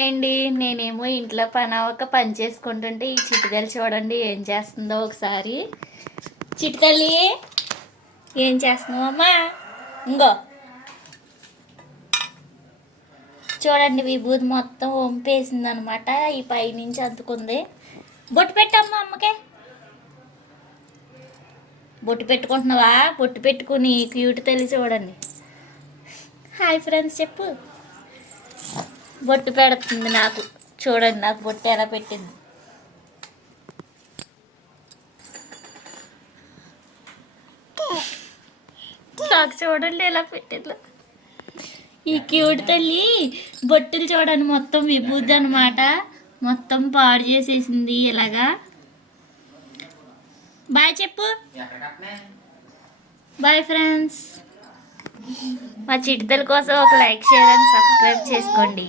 Hi అండి. నేనేమో ఇంట్లో ఒక పని చేసుకుంటుంటే ఈ చిటితల్లి చూడండి ఏం చేస్తుందో ఒకసారి. చిటితల్లి ఏం చేస్తున్నావు అమ్మా? ఇంగో చూడండి విభూతి మొత్తం వంపేసింది అనమాట. ఈ పైనుంచి అందుకుంది. బొట్టు పెట్టమ్మా అమ్మకే. బొట్టు పెట్టుకుంటున్నావా? బొట్టు పెట్టుకుని క్యూట్ తల్లి చూడండి. హాయ్ ఫ్రెండ్స్ చెప్పు. బొట్టు పెడుతుంది నాకు. చూడండి నాకు బొట్టు ఎలా పెట్టింది. నాకు చూడండి ఎలా పెట్టిందో. ఈ క్యూట్ తల్లి బొట్టులు చూడండి మొత్తం విభూది అనమాట. మొత్తం పాడు చేసేసింది ఇలాగా. బాయ్ చెప్పు. Bye friends. మా చిటితల కోసం ఒక లైక్, షేర్ అండ్ సబ్స్క్రైబ్ చేసుకోండి.